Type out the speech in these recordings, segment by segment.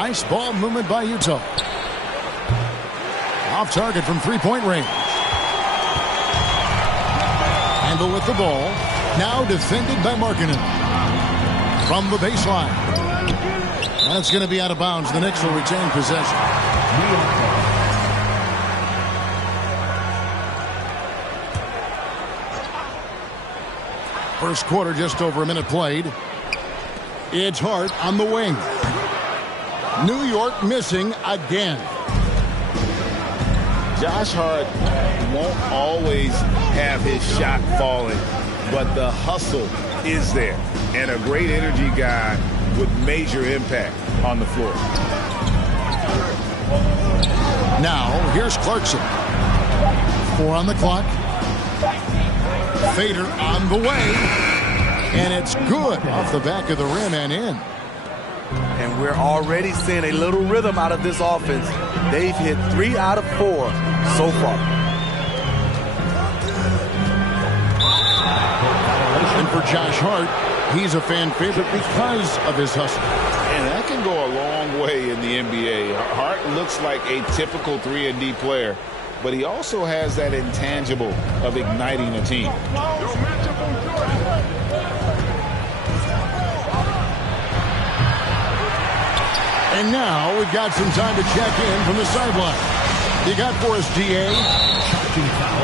Nice ball movement by Utah. Off target from three-point range. Handle with the ball. Now defended by Markkanen. From the baseline. That's going to be out of bounds. The Knicks will retain possession. First quarter, just over a minute played. It's Hart on the wing. New York missing again. Josh Hart won't always have his shot falling, but the hustle is there. And a great energy guy with major impact on the floor. Now, here's Clarkson. 4 on the clock. Fader on the way. And it's good off the back of the rim and in. And we're already seeing a little rhythm out of this offense. They've hit 3 out of 4 so far. And for Josh Hart, he's a fan favorite because of his hustle. And that can go a long way in the NBA. Hart looks like a typical 3-and-D player, but he also has that intangible of igniting a team. And now we've got some time to check in from the sideline. You got for us, DA?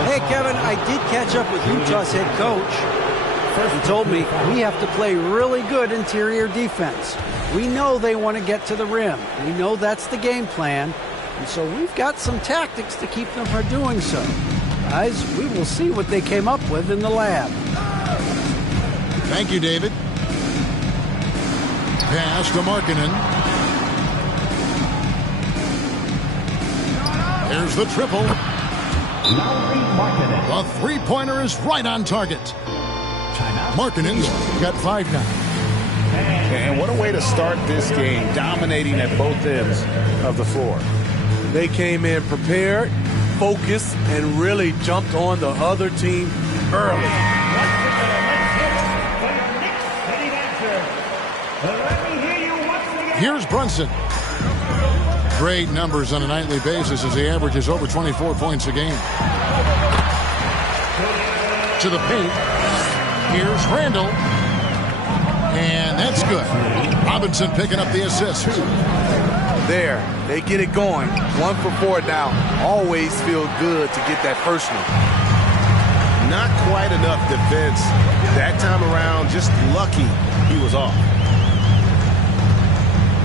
Hey, Kevin, I did catch up with Utah's head coach. He told me we have to play really good interior defense. We know they want to get to the rim. We know that's the game plan. And so we've got some tactics to keep them from doing so. Guys, we will see what they came up with in the lab. Thank you, David. Pass to Markkanen. Here's the triple. The three-pointer is right on target. Markkanen's got 5 now. And what a way to start this game, dominating at both ends of the floor. They came in prepared, focused, and really jumped on the other team early. Here's Brunson. Great numbers on a nightly basis as he averages over 24 points a game. To the paint. Here's Randall. And that's good. Robinson picking up the assist. There, they get it going. 1 for 4 now. Always feel good to get that first one. Not quite enough defense that time around. Just lucky he was off.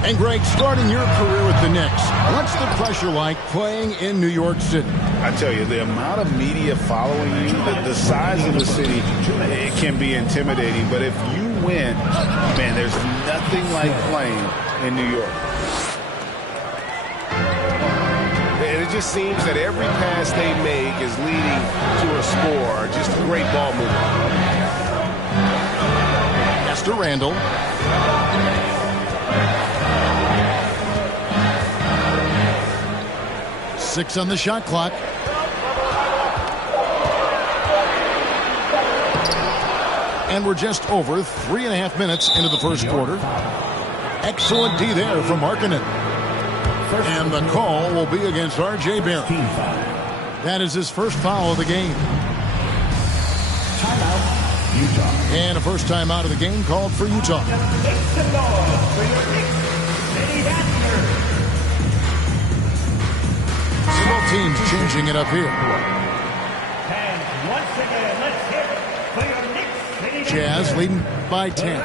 And Greg, starting your career with the Knicks, what's the pressure like playing in New York City? I tell you, the amount of media following you, the size of the city, it can be intimidating. But if you win, man, there's nothing like playing in New York. And it just seems that every pass they make is leading to a score. Just great ball movement. Pass to Randall. Six on the shot clock. And we're just over 3.5 minutes into the first quarter. Excellent D there from Markkanen. And the call will be against R.J. Barrett. That is his first foul of the game. And a first time out of the game called for Utah. Both teams changing it up here. And once again, let's hit for your Knicks City. Jazz leading by 10.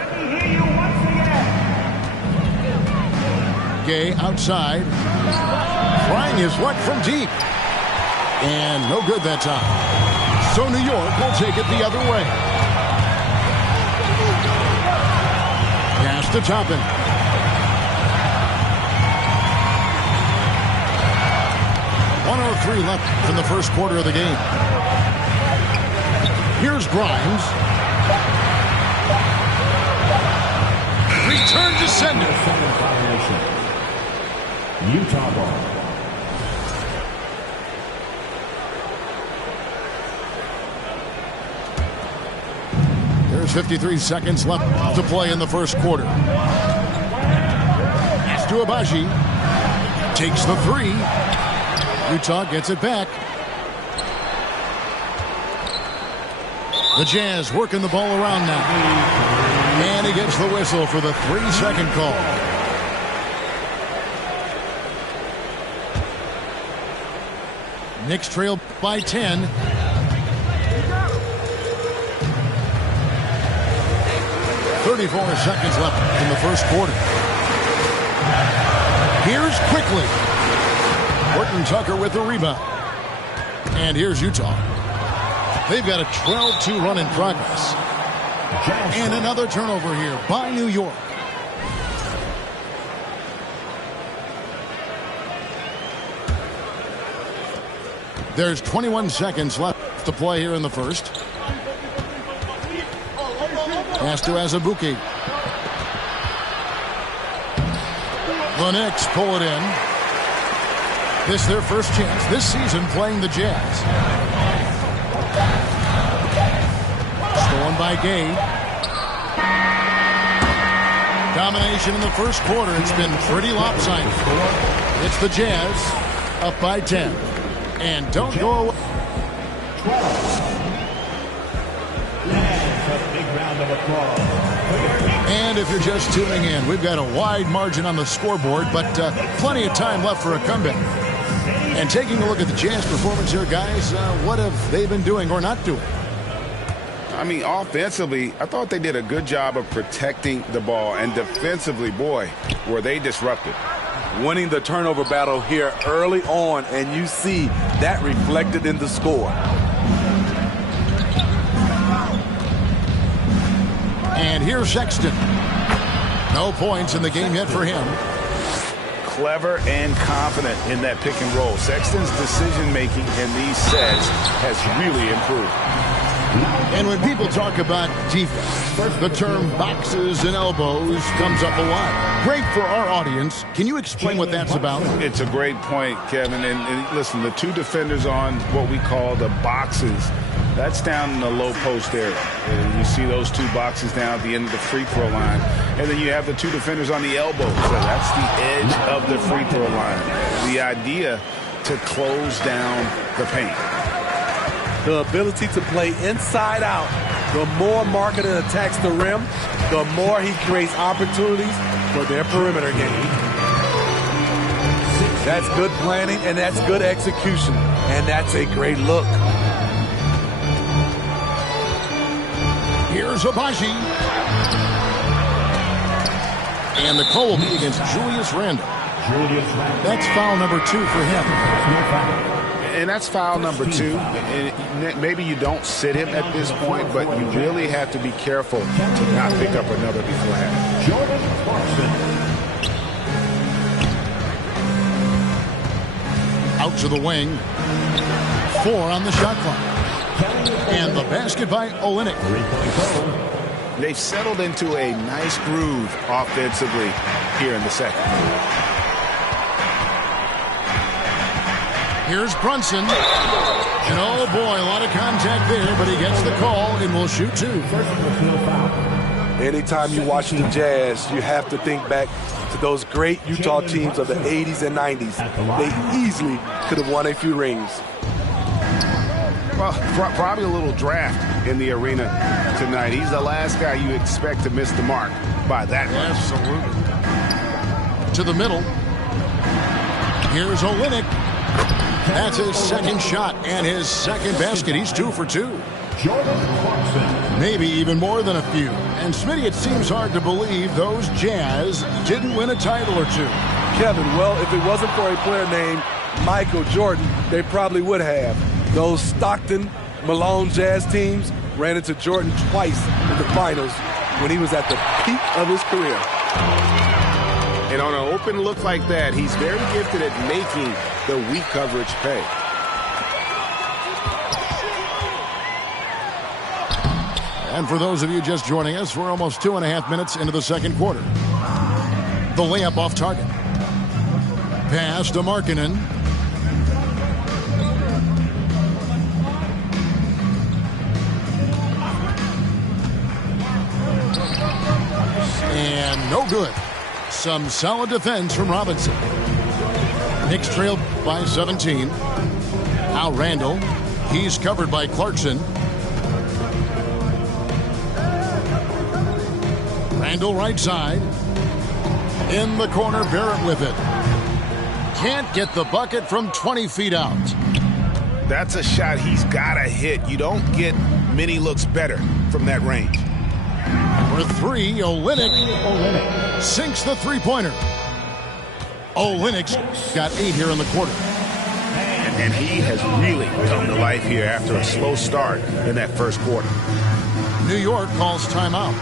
Gay outside. Trying his luck from deep. And no good that time. So New York will take it the other way. Pass to Toppin. .103 left in the first quarter of the game. Here's Grimes. Return to sender. Utah ball. There's 53 seconds left to play in the first quarter. Pass to Abaji. Takes the three. Utah gets it back. The Jazz working the ball around now. And he gets the whistle for the 3-second call. Knicks trail by 10. .34 seconds left in the first quarter. Here's quickly. Horton Tucker with the rebound. And here's Utah. They've got a 12-2 run in progress. And another turnover here by New York. There's 21 seconds left to play here in the first. Pass to Azubuike. The Knicks pull it in. This is their first chance this season playing the Jazz. Stolen by Gay. Domination in the first quarter. It's been pretty lopsided. It's the Jazz up by 10. And don't go away. And if you're just tuning in, we've got a wide margin on the scoreboard, but plenty of time left for a comeback. And taking a look at the Jazz performance here, guys, what have they been doing or not doing? I mean, offensively, I thought they did a good job of protecting the ball. And defensively, boy, were they disruptive. Winning the turnover battle here early on, and you see that reflected in the score. And here's Sexton. No points in the game yet for him. Clever and confident in that pick and roll. Sexton's decision-making in these sets has really improved. And when people talk about defense, the term boxes and elbows comes up a lot. Great for our audience. Can you explain what that's about? It's a great point, Kevin. And listen, the two defenders on what we call the boxes, that's down in the low post area. And you see those two boxes down at the end of the free throw line. And then you have the two defenders on the elbows. So that's the edge of the free throw line. The idea to close down the paint. The ability to play inside out. The more Markkanen attacks the rim, the more he creates opportunities for their perimeter game. That's good planning, and that's good execution. And that's a great look. Here's Abaji. And the call will be against Julius Randle. That's foul number 2 for him. And that's foul number 2. And maybe you don't sit him at this point, but you really have to be careful to not pick up another beforehand. Out to the wing. 4 on the shot clock. And the basket by Olynyk. They've settled into a nice groove offensively here in the second. Here's Brunson. And oh boy, a lot of contact there, but he gets the call and will shoot 2. Anytime you watch the Jazz, you have to think back to those great Utah teams of the 80s and 90s. They easily could have won a few rings. Well, probably a little draft in the arena tonight. He's the last guy you expect to miss the mark by that much. Absolutely. To the middle. Here's Olynyk. That's his second shot and his second basket. He's 2 for 2. Maybe even more than a few. And Smitty, it seems hard to believe those Jazz didn't win a title or 2. Kevin, well, if it wasn't for a player named Michael Jordan, they probably would have. Those Stockton, Malone Jazz teams ran into Jordan twice in the finals when he was at the peak of his career. And on an open look like that, he's very gifted at making the weak coverage pay. And for those of you just joining us, we're almost 2.5 minutes into the second quarter. The layup off target. Pass to Markkanen. And no good. Some solid defense from Robinson. Knicks trailed by 17. Now Randall. He's covered by Clarkson. Randall right side. In the corner, Barrett with it. Can't get the bucket from 20 feet out. That's a shot he's got to hit. You don't get many looks better from that range. For three, Olynyk sinks the three-pointer. Olynyk's got 8 here in the quarter. And he has really come to life here after a slow start in that first quarter. New York calls timeout.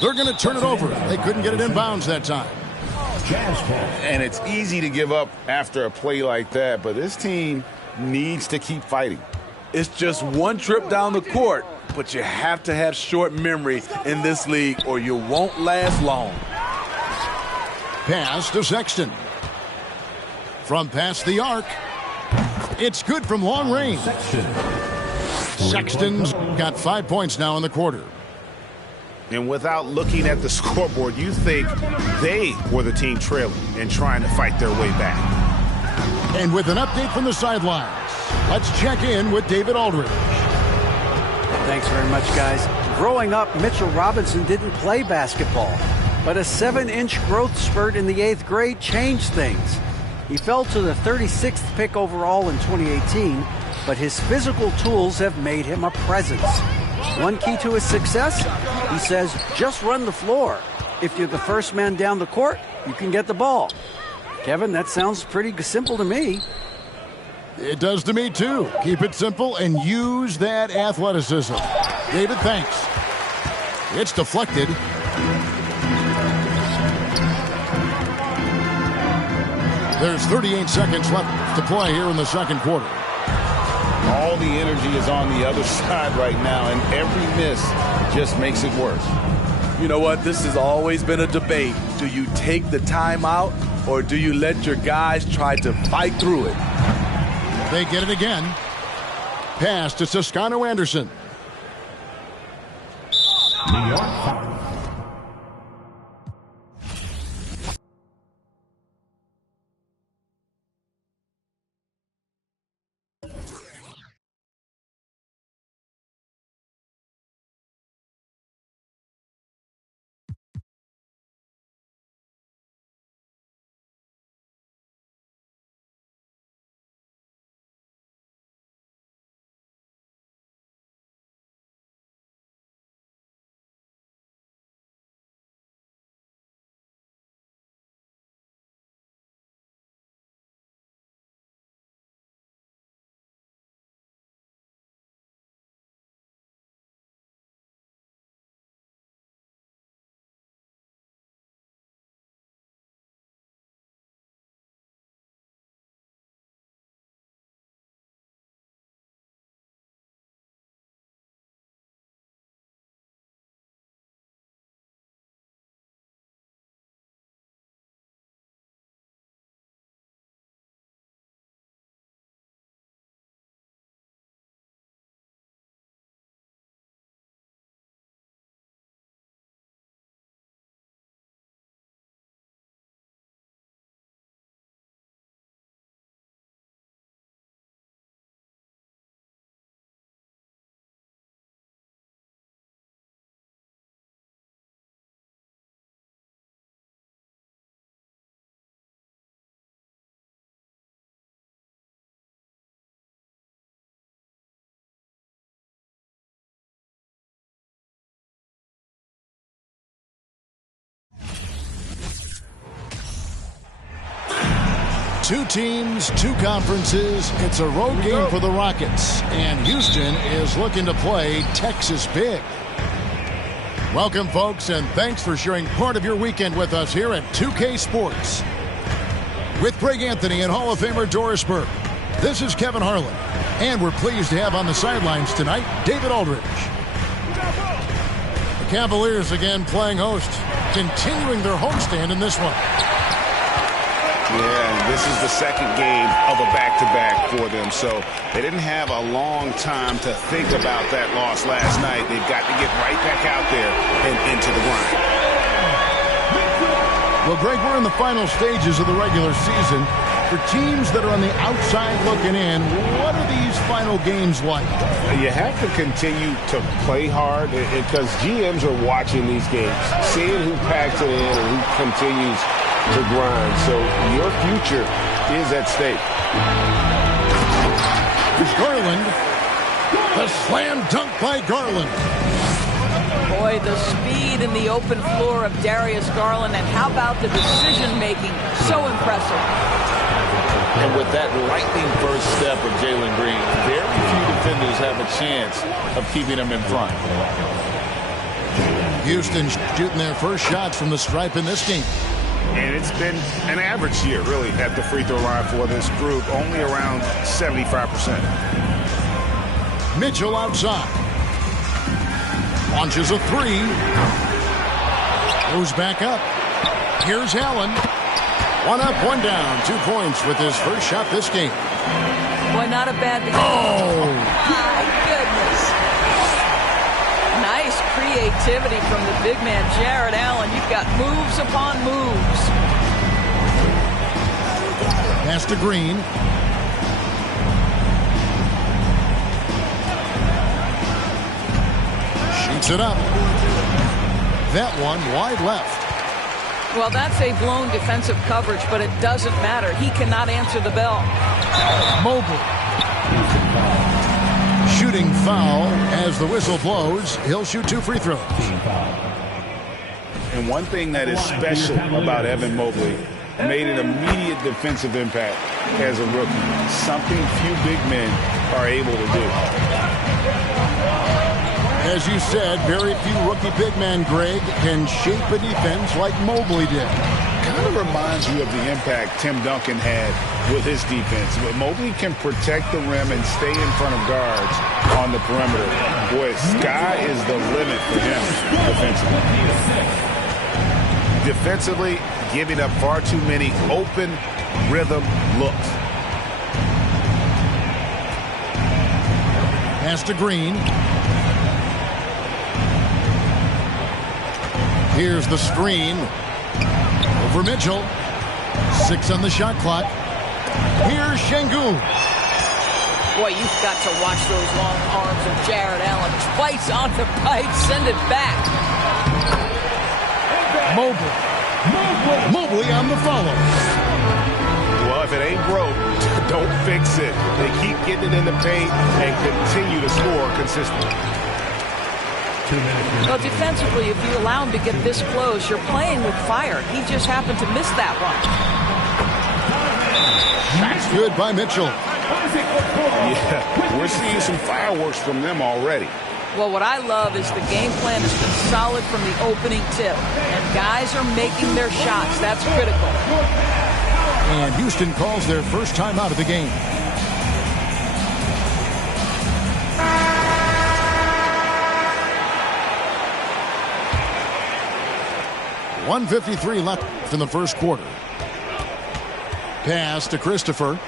They're going to turn it over. They couldn't get it in bounds that time. And it's easy to give up after a play like that, but this team needs to keep fighting. It's just one trip down the court, but you have to have short memory in this league or you won't last long. Pass to Sexton. From past the arc. It's good from long range. Sexton's got 5 points now in the quarter. And without looking at the scoreboard, you think they were the team trailing and trying to fight their way back. And with an update from the sidelines, let's check in with David Aldridge. Thanks very much, guys. Growing up, Mitchell Robinson didn't play basketball, but a 7-inch growth spurt in the 8th grade changed things. He fell to the 36th pick overall in 2018, but his physical tools have made him a presence. One key to his success, he says, just run the floor. If you're the first man down the court, you can get the ball. Kevin, that sounds pretty simple to me. It does to me, too. Keep it simple and use that athleticism. David, thanks. It's deflected. There's 38 seconds left to play here in the second quarter. All the energy is on the other side right now, and every miss just makes it worse. You know what? This has always been a debate. Do you take the timeout or do you let your guys try to fight through it? They get it again. Pass to Toscano Anderson. New York. Two teams, two conferences. It's a road game for the Rockets. And Houston is looking to play Texas big. Welcome, folks, and thanks for sharing part of your weekend with us here at 2K Sports. With Greg Anthony and Hall of Famer Doris Burke, this is Kevin Harlan. And we're pleased to have on the sidelines tonight, David Aldridge. The Cavaliers again playing host, continuing their homestand in this one. Yeah, this is the second game of a back-to-back for them, so they didn't have a long time to think about that loss last night. They've got to get right back out there and into the grind. Well, Greg, we're in the final stages of the regular season. For teams that are on the outside looking in, what are these final games like? You have to continue to play hard because GMs are watching these games, seeing who packs it in and who continues to grind. So your future is at stake. Here's Garland. The slam dunk by Garland. Boy, the speed in the open floor of Darius Garland, and how about the decision-making? So impressive. And with that lightning first step of Jalen Green, very few defenders have a chance of keeping him in front. Houston shooting their first shots from the stripe in this game. And it's been an average year, really, at the free throw line for this group, only around 75%. Mitchell outside. Launches a three. Goes back up. Here's Allen. One up, one down. 2 points with his first shot this game. Boy, not a bad beginning. Oh! My goodness. Nice creativity from the big man, Jared Allen. You've got moves upon moves. Pass to Green. Shoots it up. That one wide left. Well, that's a blown defensive coverage, but it doesn't matter. He cannot answer the bell. Mobley. Shooting foul as the whistle blows. He'll shoot 2 free throws. And one thing that is special about Evan Mobley, made an immediate defensive impact as a rookie. Something few big men are able to do. As you said, very few rookie big men, Greg, can shape a defense like Mobley did. Kind of reminds you of the impact Tim Duncan had with his defense. But Mobley can protect the rim and stay in front of guards on the perimeter. Boy, sky is the limit for him defensively. Defensively, giving up far too many open rhythm looks. Pass to Green. Here's the screen. Over Mitchell. 6 on the shot clock. Here's Şengün. Boy, you've got to watch those long arms of Jared Allen. Twice on the pipe, send it back. Mobley on the follow. Well, if it ain't broke, don't fix it. They keep getting it in the paint and continue to score consistently. Well, defensively, if you allow him to get this close, you're playing with fire. He just happened to miss that one. That's good by Mitchell. Yeah, we're seeing some fireworks from them already. Well, what I love is the game plan has been solid from the opening tip. And guys are making their shots. That's critical. And Houston calls their first time out of the game. .153 left in the first quarter. Pass to Christopher.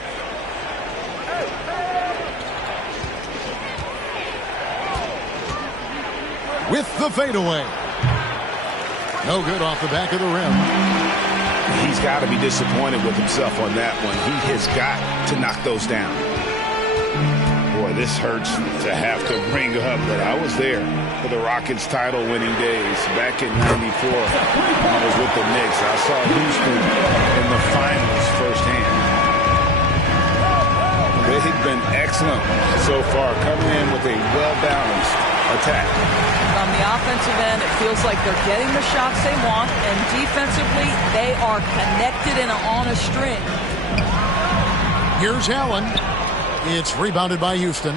With the fadeaway. No good off the back of the rim. He's got to be disappointed with himself on that one. He has got to knock those down. Boy, this hurts to have to bring up, but I was there for the Rockets title-winning days back in '94. I was with the Knicks. I saw Houston in the finals firsthand. They've been excellent so far, coming in with a well-balanced attack. On the offensive end, it feels like they're getting the shots they want, and defensively, they are connected and on a string. Here's Allen. It's rebounded by Houston.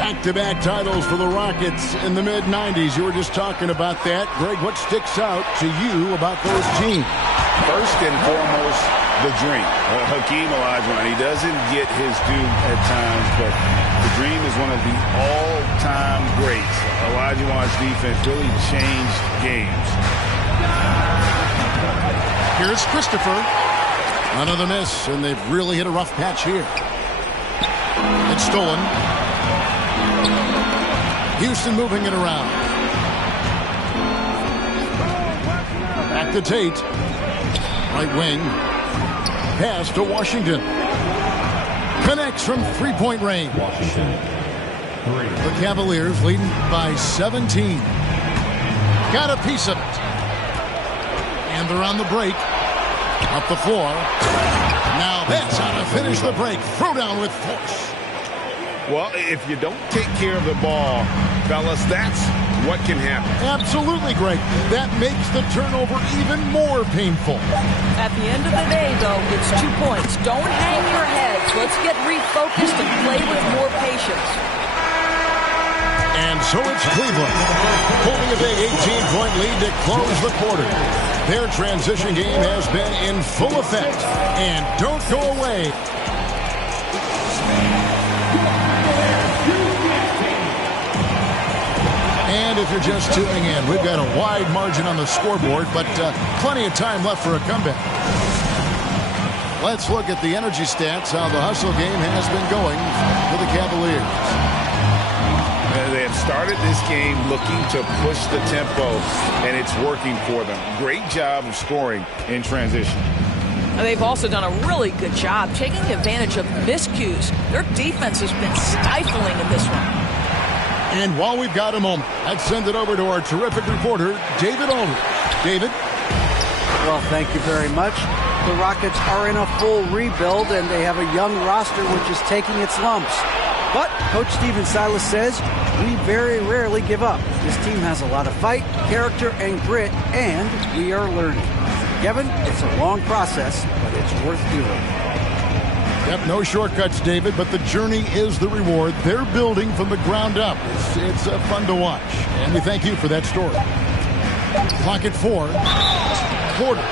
Back-to-back titles for the Rockets in the mid-90s. You were just talking about that. Greg, what sticks out to you about those teams? First and foremost, the dream. Hakeem Olajuwon, he doesn't get his due at times, but the dream is one of the all-time greats. Olajuwon's defense really changed games. Here's Christopher. Another miss, and they've really hit a rough patch here. It's stolen. Houston moving it around. Back to Tate. Right wing. Pass to Washington. Connects from three-point range. The Cavaliers leading by 17. Got a piece of it. And they're on the break. Up the floor. Now that's how to finish the break. Throw down with force. Well, if you don't take care of the ball, fellas, that's what can happen. Absolutely, Greg. That makes the turnover even more painful. At the end of the day, though, it's 2 points. Don't hang your heads. Let's get refocused and play with more patience. And so it's Cleveland holding a big 18-point lead to close the quarter. Their transition game has been in full effect. And don't go away. And if you're just tuning in, we've got a wide margin on the scoreboard, but plenty of time left for a comeback. Let's look at the energy stats, how the hustle game has been going for the Cavaliers. They have started this game looking to push the tempo, and it's working for them. Great job of scoring in transition. And they've also done a really good job taking advantage of miscues. Their defense has been stifling in this one. And while we've got a moment, let's send it over to our terrific reporter, David Aldridge. David? Well, thank you very much. The Rockets are in a full rebuild, and they have a young roster which is taking its lumps. But Coach Stephen Silas says we very rarely give up. This team has a lot of fight, character, and grit, and we are learning. Kevin, it's a long process, but it's worth doing. Yep, no shortcuts, David, but the journey is the reward. They're building from the ground up. It's fun to watch, and we thank you for that story. Clock at 4. Porter.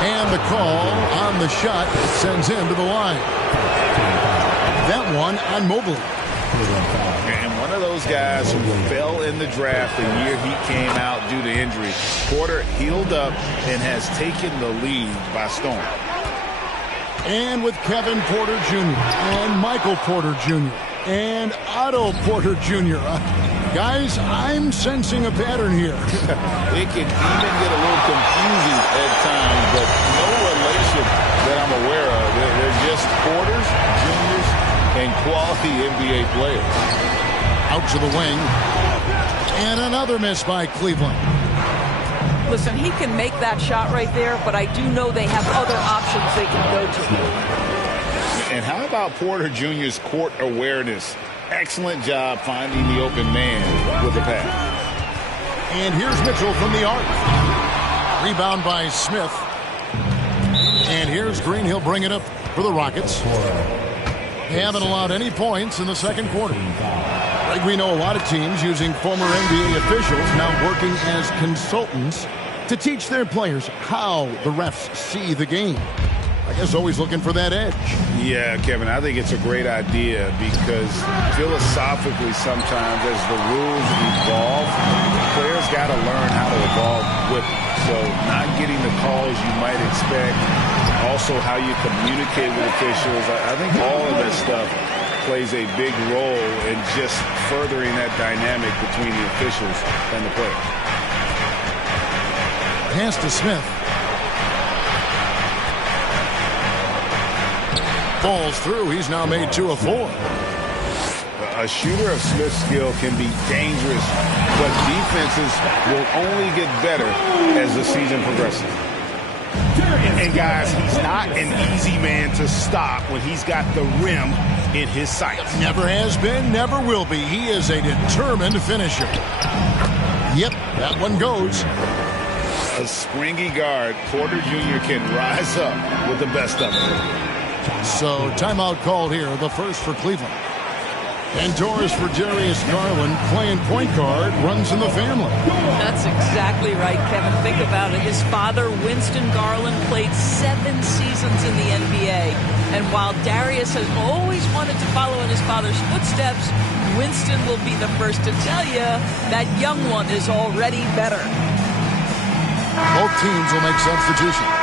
And the call on the shot sends him to the line. That one on Mobley. And one of those guys who fell in the draft the year he came out due to injury. Porter healed up and has taken the lead by storm. And with Kevin Porter Jr. and Michael Porter Jr. and Otto Porter Jr. Guys, I'm sensing a pattern here. It can even get a little confusing at times, but no relation that I'm aware of. They're just Porters, juniors, and quality NBA players. Out to the wing. And another miss by Cleveland. Listen, he can make that shot right there, but I do know they have other options they can go to. And how about Porter Jr.'s court awareness? Excellent job finding the open man with the pass. And here's Mitchell from the arc. Rebound by Smith. And here's Green. He'll bring it up for the Rockets. They haven't allowed any points in the second quarter. Like we know a lot of teams using former NBA officials now working as consultants to teach their players how the refs see the game. I guess always looking for that edge. Yeah, Kevin, I think it's a great idea because philosophically sometimes as the rules evolve, players got to learn how to evolve with it. So not getting the calls you might expect, also how you communicate with officials. I think all of that stuff plays a big role in just furthering that dynamic between the officials and the players. Pass to Smith. Falls through. He's now made 2 of 4. A shooter of Smith's skill can be dangerous, but defenses will only get better as the season progresses. And guys, he's not an easy man to stop when he's got the rim in his sights. Never has been, never will be. He is a determined finisher. Yep, that one goes. A springy guard, Porter Jr. can rise up with the best of it. So timeout called here, the first for Cleveland. Indoors for Darius Garland, playing point guard, runs in the family. That's exactly right, Kevin. Think about it. His father, Winston Garland, played 7 seasons in the NBA. And while Darius has always wanted to follow in his father's footsteps, Winston will be the first to tell you that young one is already better. Both teams will make substitutions.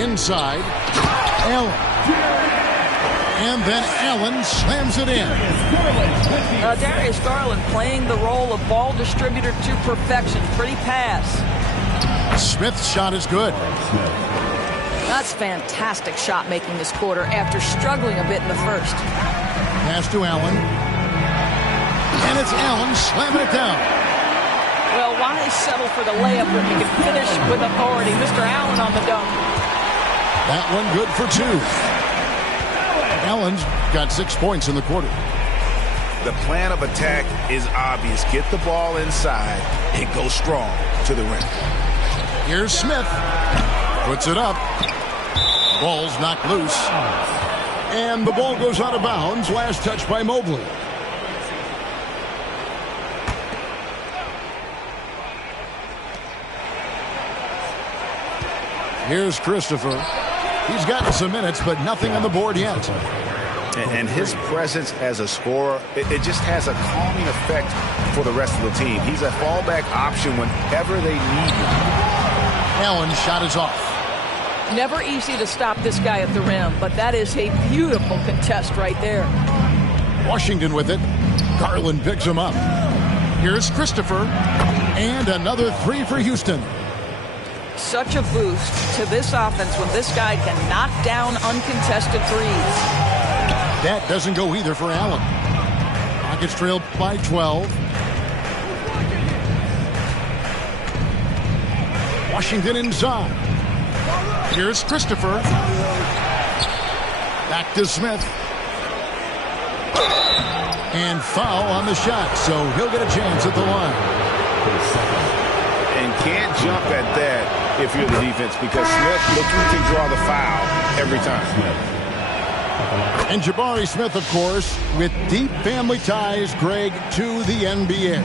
Inside, Allen. And then Allen slams it in. Darius Garland playing the role of ball distributor to perfection. Pretty pass. Smith's shot is good. That's fantastic shot making this quarter after struggling a bit in the first. Pass to Allen. And it's Allen slamming it down. Well, why settle for the layup when you can finish with authority? Mr. Allen on the dunk. That one good for 2. Allen's got 6 points in the quarter. The plan of attack is obvious. Get the ball inside and go strong to the rim. Here's Smith. Puts it up. Ball's knocked loose. And the ball goes out of bounds. Last touch by Mobley. Here's Christopher. He's gotten some minutes, but nothing on the board yet. And his presence as a scorer, it just has a calming effect for the rest of the team. He's a fallback option whenever they need him. Allen's shot is off. Never easy to stop this guy at the rim, but that is a beautiful contest right there. Washington with it. Garland picks him up. Here's Christopher. And another 3 for Houston. Such a boost to this offense when this guy can knock down uncontested threes. That doesn't go either for Allen. Rockets trail by 12. Washington inside. Here's Christopher. Back to Smith. And foul on the shot, so he'll get a chance at the line. And can't jump at that if you're the defense, because Smith looking to draw the foul every time. And Jabari Smith, of course, with deep family ties, Greg, to the NBA.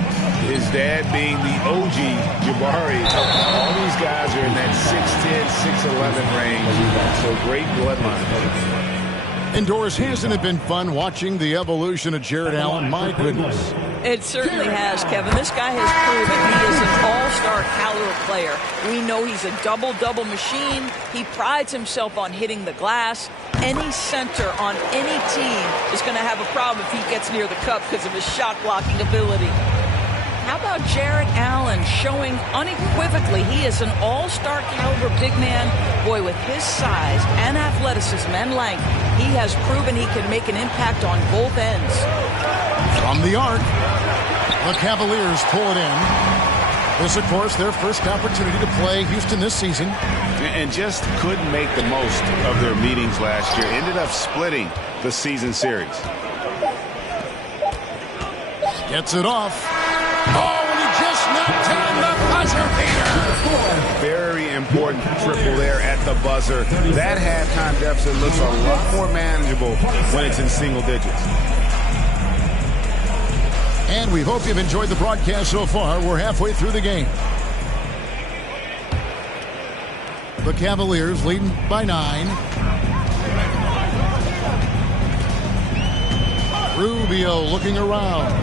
His dad being the OG Jabari. All these guys are in that 6'10", 6'11 range. So great bloodline. Indoors, hasn't it been fun watching the evolution of Jared Allen? My goodness. It certainly has, Kevin. This guy has proven he is an all-star caliber player. We know he's a double-double machine. He prides himself on hitting the glass. Any center on any team is going to have a problem if he gets near the cup because of his shot-blocking ability. How about Jared Allen showing unequivocally he is an all-star caliber big man? Boy, with his size and athleticism and length, he has proven he can make an impact on both ends. From the arc, the Cavaliers pull it in. This, of course, their first opportunity to play Houston this season. And just couldn't make the most of their meetings last year. Ended up splitting the season series. Gets it off. Oh, and he just knocked down the buzzer beater. Very important triple there at the buzzer. That halftime deficit looks a lot more manageable when it's in single digits. And we hope you've enjoyed the broadcast so far. We're halfway through the game. The Cavaliers leading by 9. Rubio looking around.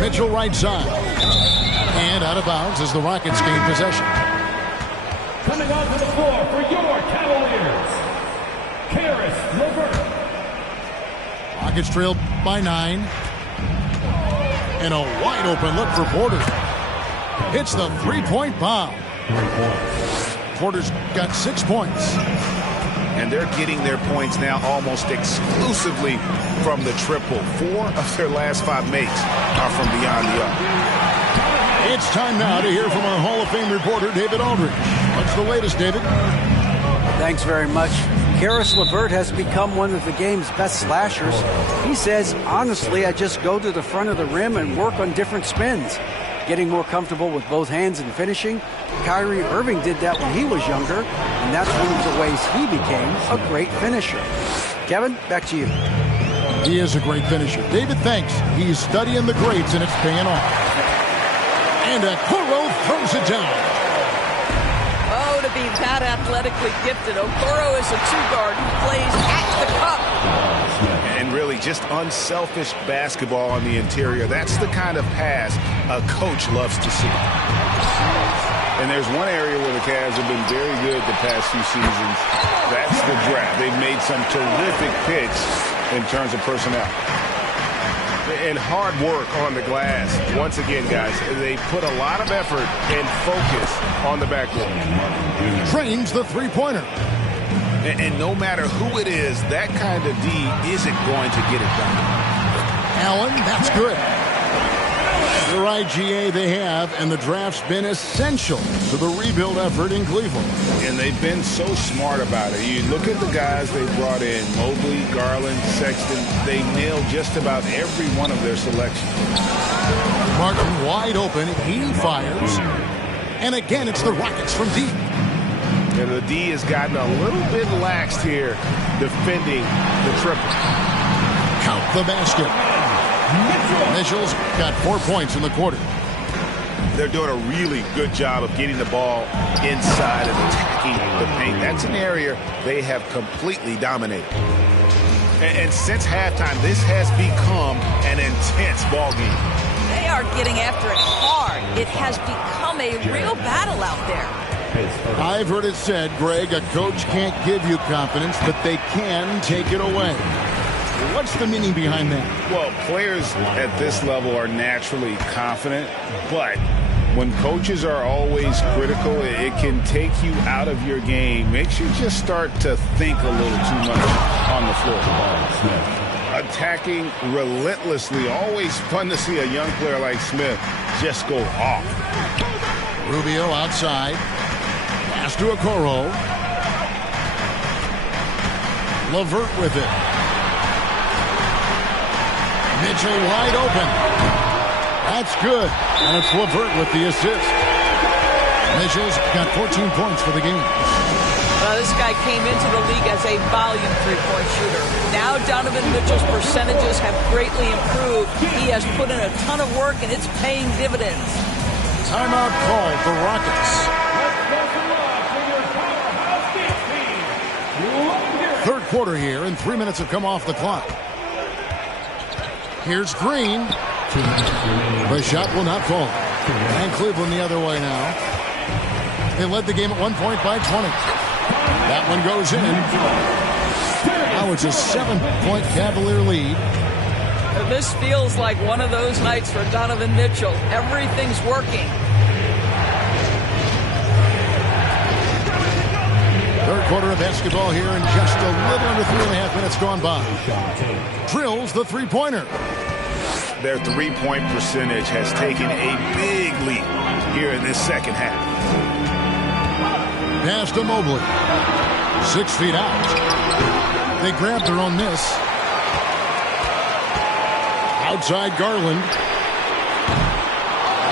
Mitchell right side. And out of bounds as the Rockets gain possession. Coming onto the floor for your Cavaliers, Karis LeVert. Rockets trail by 9. And a wide open look for Porter. Hits the three-point bomb. Porter's got 6 points. And they're getting their points now almost exclusively from the triple. 4 of their last 5 makes are from beyond the arc. It's time now to hear from our Hall of Fame reporter, David Aldridge. What's the latest, David? Thanks very much. Karis LeVert has become one of the game's best slashers. He says, honestly, I just go to the front of the rim and work on different spins, getting more comfortable with both hands and finishing. Kyrie Irving did that when he was younger, and that's one of the ways he became a great finisher. Kevin, back to you. He is a great finisher. David thinks he's studying the greats, and it's paying off. And Okoro throws it down. Oh, to be that athletically gifted. Okoro is a two-guard who plays at the cup. And really just unselfish basketball on the interior. That's the kind of pass a coach loves to see. And there's one area where the Cavs have been very good the past few seasons. That's the draft. They've made some terrific picks in terms of personnel. And hard work on the glass. Once again, guys, they put a lot of effort and focus on the backboard. Trains the three-pointer. And no matter who it is, that kind of D isn't going to get it done. Allen, that's good. The right GA they have, and the draft's been essential to the rebuild effort in Cleveland. And they've been so smart about it. You look at the guys they brought in, Mobley, Garland, Sexton, they nailed just about every one of their selections. Martin wide open, he fires. And again, it's the Rockets from deep. And the D has gotten a little bit laxed here, defending the triple. Count the basket. Mitchell's got 4 points in the quarter. They're doing a really good job of getting the ball inside and attacking the paint. That's an area they have completely dominated. And since halftime, this has become an intense ball game. They are getting after it hard. It has become a real battle out there. I've heard it said, Greg, a coach can't give you confidence, but they can take it away. What's the meaning behind that? Well, players at this level are naturally confident, but when coaches are always critical, it can take you out of your game. Makes you just start to think a little too much on the floor. Attacking relentlessly. Always fun to see a young player like Smith just go off. Rubio outside. Pass to Okoro. LeVert with it. Mitchell wide open. That's good. And it's LeVert with the assist. Mitchell's got 14 points for the game. This guy came into the league as a volume three-point shooter. Now Donovan Mitchell's percentages have greatly improved. He has put in a ton of work, and it's paying dividends. Timeout called for Rockets. Third quarter here, and 3 minutes have come off the clock. Here's Green. The shot will not fall. And Cleveland the other way now. They led the game at 1 point by 20. That one goes in. Now it's a 7-point Cavalier lead. This feels like one of those nights for Donovan Mitchell. Everything's working. Third quarter of basketball here, and just a little under 3.5 minutes gone by. Drills the three-pointer. Their three-point percentage has taken a big leap here in this second half. Pass to Mobley. 6 feet out. They grabbed her on this. Outside Garland.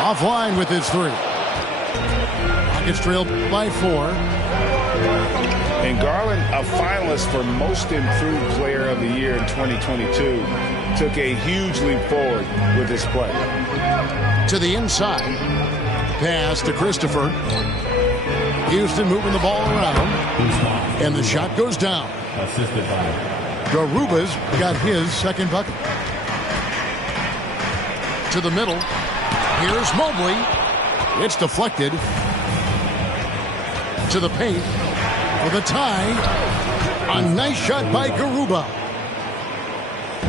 Offline with his three. Rockets trailed by 4. And Garland, a finalist for Most Improved Player of the Year in 2022, took a huge leap forward with his play. To the inside. Pass to Christopher. Houston moving the ball around. And the shot goes down. Garuba's got his second bucket. To the middle. Here's Mobley. It's deflected. To the paint. For the tie. A nice shot by Garuba.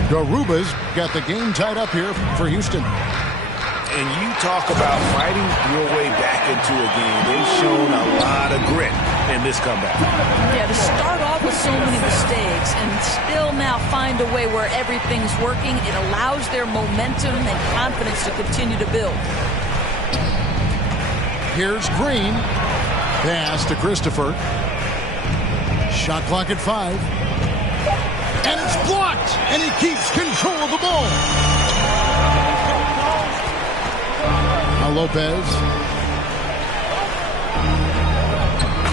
Garuba's got the game tied up here for Houston. And you talk about fighting your way back into a game. They've shown a lot of grit in this comeback. Yeah, to start off with so many mistakes and still now find a way where everything's working, it allows their momentum and confidence to continue to build. Here's Green. Pass to Christopher. Shot clock at 5. And it's blocked. And he keeps control of the ball. Now Lopez.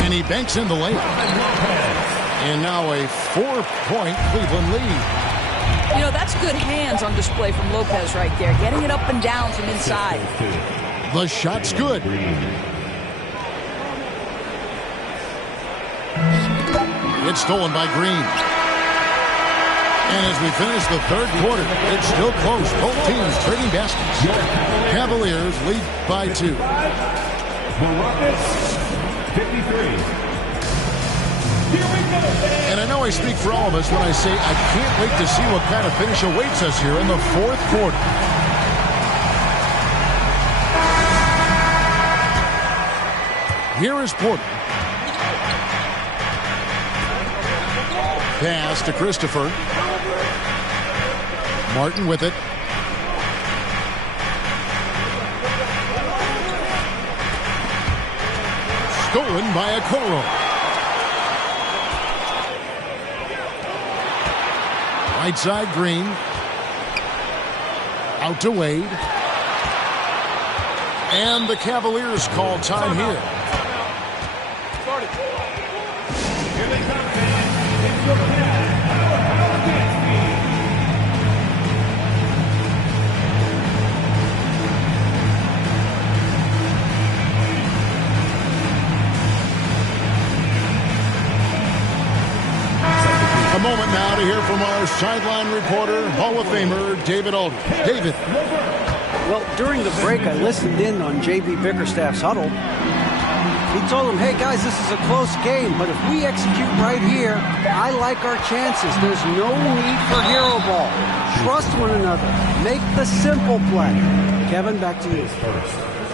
And he banks in the lane. And now a 4-point Cleveland lead. You know, that's good hands on display from Lopez right there. Getting it up and down from inside. The shot's good. It's stolen by Green. And as we finish the third quarter, it's still close. Both teams trading baskets. Cavaliers lead by 2. The Rockets, 53. And I know I speak for all of us when I say I can't wait to see what kind of finish awaits us here in the fourth quarter. Here is Porter. Pass to Christopher. Martin with it. Stolen by Okoro. Right side, Green. Out to Wade. And the Cavaliers call time here. A moment now to hear from our sideline reporter, Hall of Famer David Aldridge. David. Well, during the break, I listened in on J.B. Bickerstaff's huddle. He told them, hey, guys, this is a close game, but if we execute right here, I like our chances. There's no need for hero ball. Trust one another. Make the simple play. Kevin, back to you.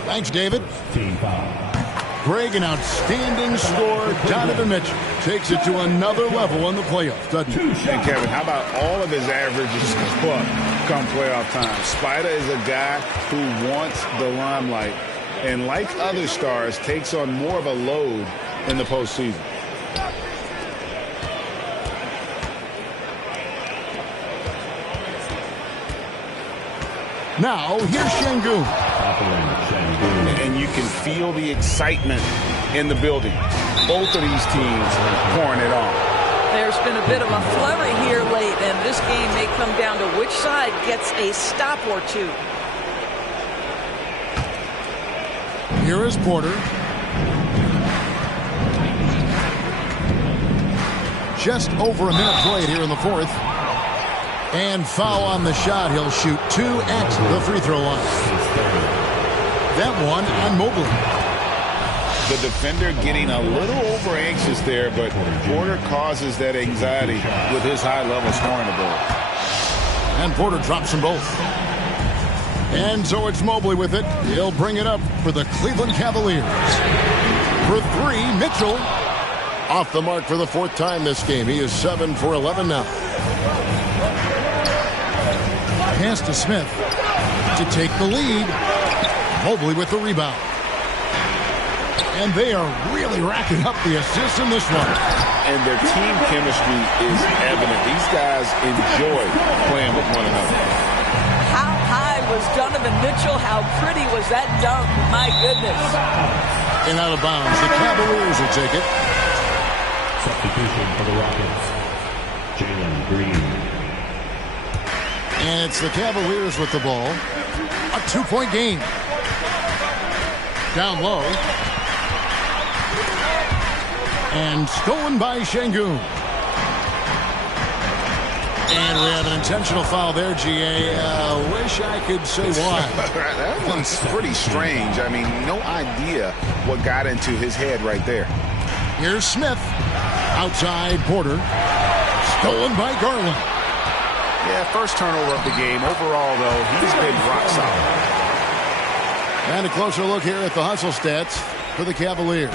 Thanks, David. Greg, an outstanding scorer. Donovan Mitchell takes it to another level in the playoffs, doesn't he? And Kevin, how about all of his averages come playoff time? Spider is a guy who wants the limelight, and like other stars, takes on more of a load in the postseason. Now, here's Şengün. And you can feel the excitement in the building. Both of these teams pouring it on. There's been a bit of a flurry here late, and this game may come down to which side gets a stop or two. Here is Porter. Just over a minute played here in the fourth. And foul on the shot. He'll shoot 2 at the free throw line. That one on Mobley. The defender getting a little over anxious there, but Porter causes that anxiety with his high-level scoring ability. And Porter drops them both. And so it's Mobley with it. He'll bring it up for the Cleveland Cavaliers. For 3, Mitchell. Off the mark for the 4th time this game. He is 7 for 11 now. Pass to Smith to take the lead. Mobley with the rebound. And they are really racking up the assists in this one. And their team chemistry is evident. These guys enjoy playing with one another. How high was Donovan Mitchell? How pretty was that dunk? My goodness. And out of bounds. The Cavaliers will take it. Substitution for the Rockets, Jalen Green. And it's the Cavaliers with the ball. A 2-point game. Down low. And stolen by Şengün. And we have an intentional foul there, GA. Wish I could say why. That one's pretty strange. I mean, no idea what got into his head right there. Here's Smith. Outside Porter. Stolen by Garland. Yeah, first turnover of the game. Overall, though, he's been rock solid. And a closer look here at the hustle stats for the Cavaliers.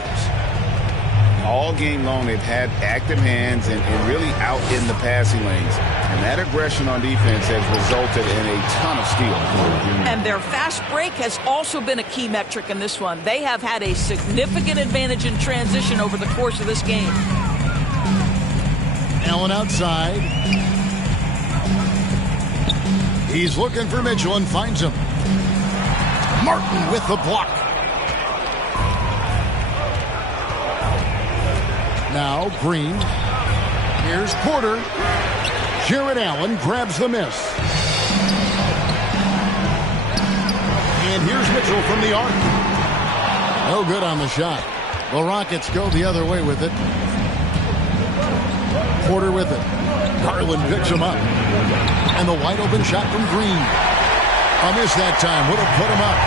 All game long, they've had active hands and really out in the passing lanes. And that aggression on defense has resulted in a ton of steals. And their fast break has also been a key metric in this one. They have had a significant advantage in transition over the course of this game. Allen outside. He's looking for Mitchell and finds him. Martin with the block. Now Green. Here's Porter. Jared Allen grabs the miss. And here's Mitchell from the arc. No good on the shot. The Rockets go the other way with it. Porter with it. Garland picks him up. And the wide open shot from Green. A miss that time. Would have put him up.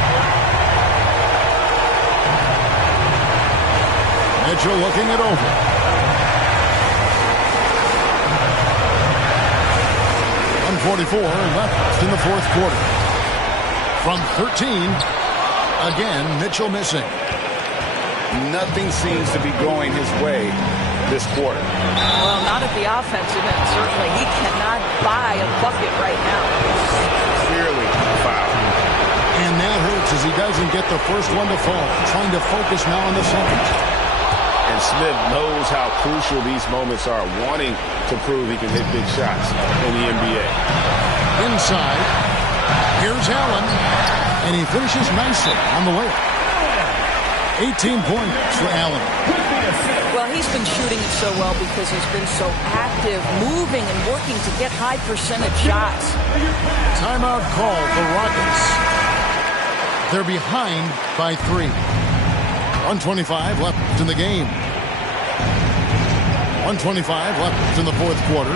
Mitchell looking it over. .144 left in the fourth quarter. From 13, again, Mitchell missing. Nothing seems to be going his way this quarter. Well, not at the offensive end, certainly. He cannot buy a bucket right now. Clearly foul. And that hurts as he doesn't get the first one to fall. Trying to focus now on the second. And Smith knows how crucial these moments are, wanting to prove he can hit big shots in the NBA. Inside, here's Allen, and he finishes nicely on the way. 18 points for Allen. Well, he's been shooting it so well because he's been so active, moving and working to get high percentage shots. Timeout call for Rockets. They're behind by 3. 125 left in the game. 125 left in the fourth quarter.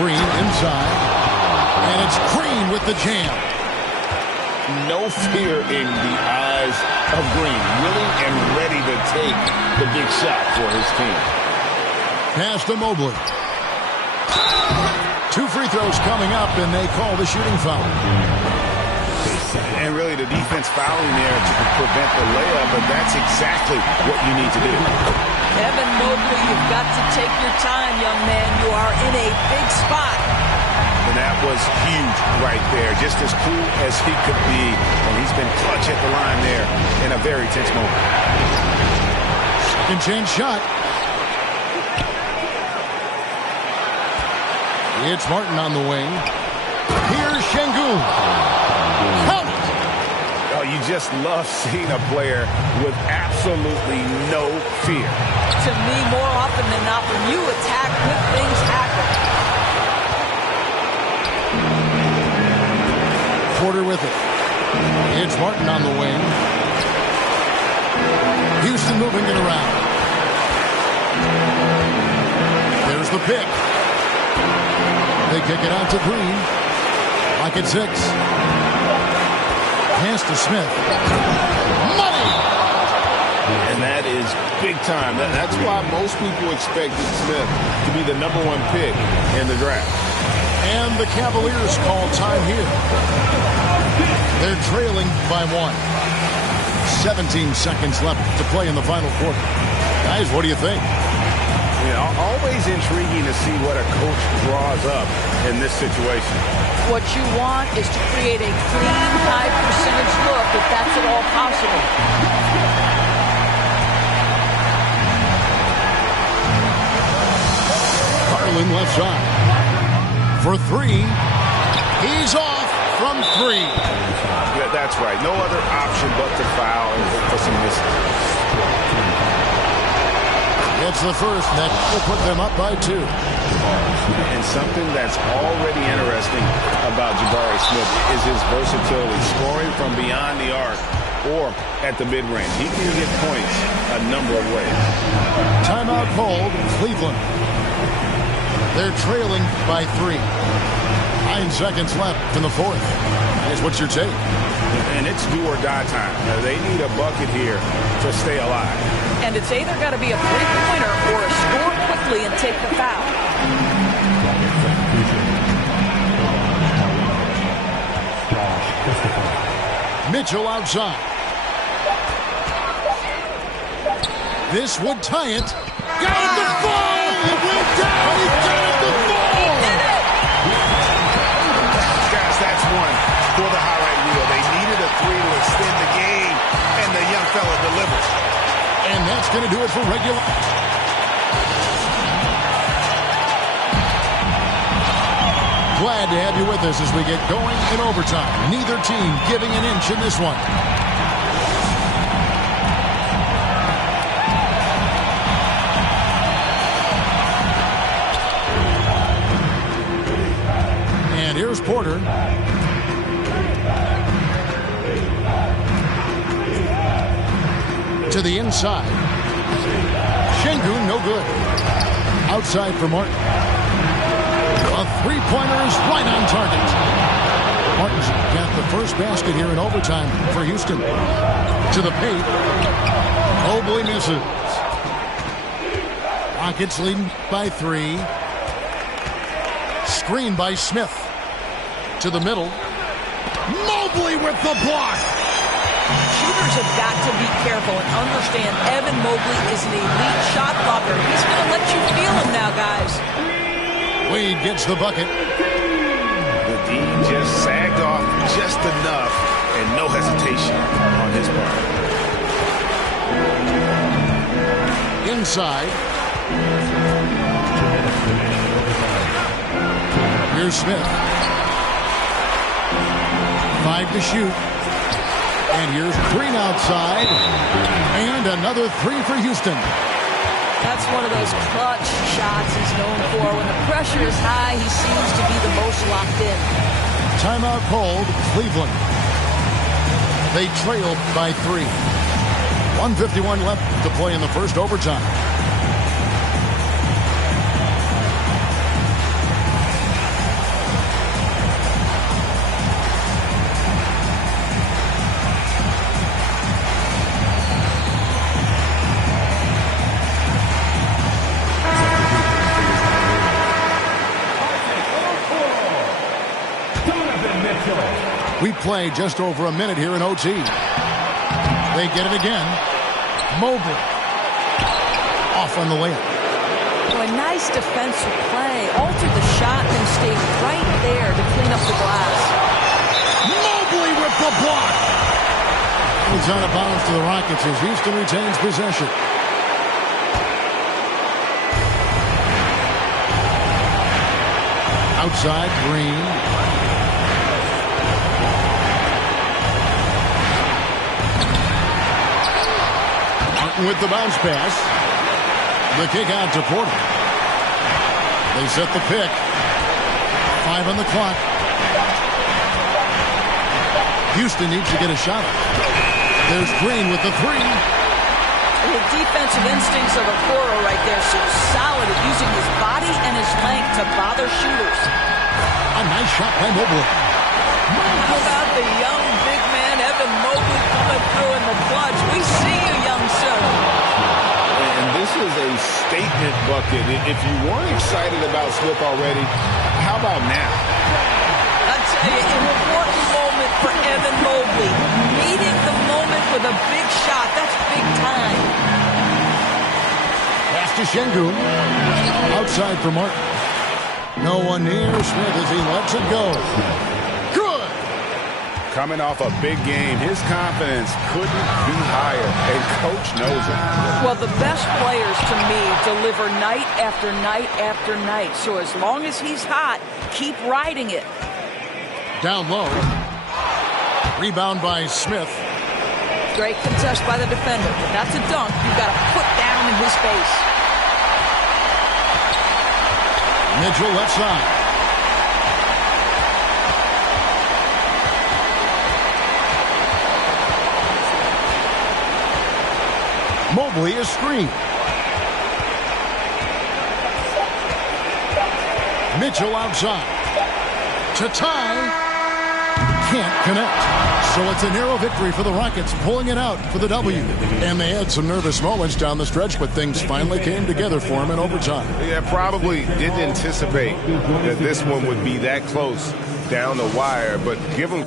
Green inside. And it's Green with the jam. No fear in the eyes of Green. Willing and ready to take the big shot for his team. Pass to Mobley. 2 free throws coming up, and they call the shooting foul. And really the defense fouling there to prevent the layup, but that's exactly what you need to do. Evan Mobley, you've got to take your time, young man. You are in a big spot. And that was huge right there, just as cool as he could be. And he's been clutch at the line there in a very tense moment. Can change shot. It's Martin on the wing. Here's Şengün. Count it. Oh, you just love seeing a player with absolutely no fear. To me, more often than not, when you attack, good things happen. Porter with it. It's Martin on the wing. Houston moving it around. There's the pick. They kick it out to Green. Like at 6. Pass to Smith. Money! And that is big time. That's why most people expected Smith to be the #1 pick in the draft. And the Cavaliers call time here. They're trailing by 1. 17 seconds left to play in the final quarter. Guys, what do you think? You know, always intriguing to see what a coach draws up in this situation. What you want is to create a clean, high percentage look, if that's at all possible. Garland left side. For 3. He's off from 3. Yeah, that's right. No other option but to foul and look for some misses. It's the first that will put them up by 2. And something that's already interesting about Jabari Smith is his versatility, scoring from beyond the arc or at the mid-range. He can get points a number of ways. Timeout called Cleveland. They're trailing by 3. 9 seconds left in the fourth. Here's what's your take? And it's do or die time. They need a bucket here to stay alive. And it's either got to be a three-pointer or a score quickly and take the foul. Mitchell outside. This would tie it. Got it to fall! It went down! He got it to fall! Guys, that's one for the highlight reel. They needed a 3 to extend the game, and the young fella delivers. And that's going to do it for regular. Glad to have you with us as we get going in overtime. Neither team giving an inch in this one. And here's Porter. To the inside. Şengün, no good. Outside for Martin. A three-pointer is right on target. Martin's got the first basket here in overtime for Houston. To the paint. Mobley misses. Rockets leading by 3. Screen by Smith. To the middle. Mobley with the block. Shooters have got to be careful and understand Evan Mobley is an elite shot blocker. He's going to let you feel him now, guys. Wade gets the bucket. The D just sagged off just enough and no hesitation on his part. Inside. Here's Smith. 5 to shoot. And here's Green outside. And another 3 for Houston. That's one of those clutch shots he's known for. When the pressure is high, he seems to be the most locked in. Timeout called, Cleveland. They trailed by 3. 1:51 left to play in the first overtime. We play just over a minute here in OT. They get it again. Mobley. Off on the layup. Oh, a nice defensive play. Altered the shot and stayed right there to clean up the glass. Mobley with the block. It's out of bounds to the Rockets as Houston retains possession. Outside, Green. With the bounce pass. The kick out to Porter. They set the pick. 5 on the clock. Houston needs to get a shot. There's Green with the 3. The defensive instincts of Okoro right there. So solid at using his body and his length to bother shooters. A nice shot by Mobley. How about the young big man Evan Mobley coming through in the clutch? We see you, young sir. And this is a statement bucket. If you weren't excited about Smith already, how about now? I tell you, an important moment for Evan Mobley. Meeting the moment with a big shot. That's big time. Pass to Şengün. Outside for Martin. No one near Smith as he lets it go. Good. Coming off a big game, his confidence couldn't be higher, and Coach knows it. Well, the best players, to me, deliver night after night after night. So as long as he's hot, keep riding it. Down low. Rebound by Smith. Great contest by the defender. But that's a dunk you've got to put down in his face. Mitchell left side. Mobley is screened. Mitchell outside. To tie. Can't connect. So it's a narrow victory for the Rockets, pulling it out for the W. And they had some nervous moments down the stretch, but things finally came together for them in overtime. Yeah, probably didn't anticipate that this one would be that close down the wire, but give them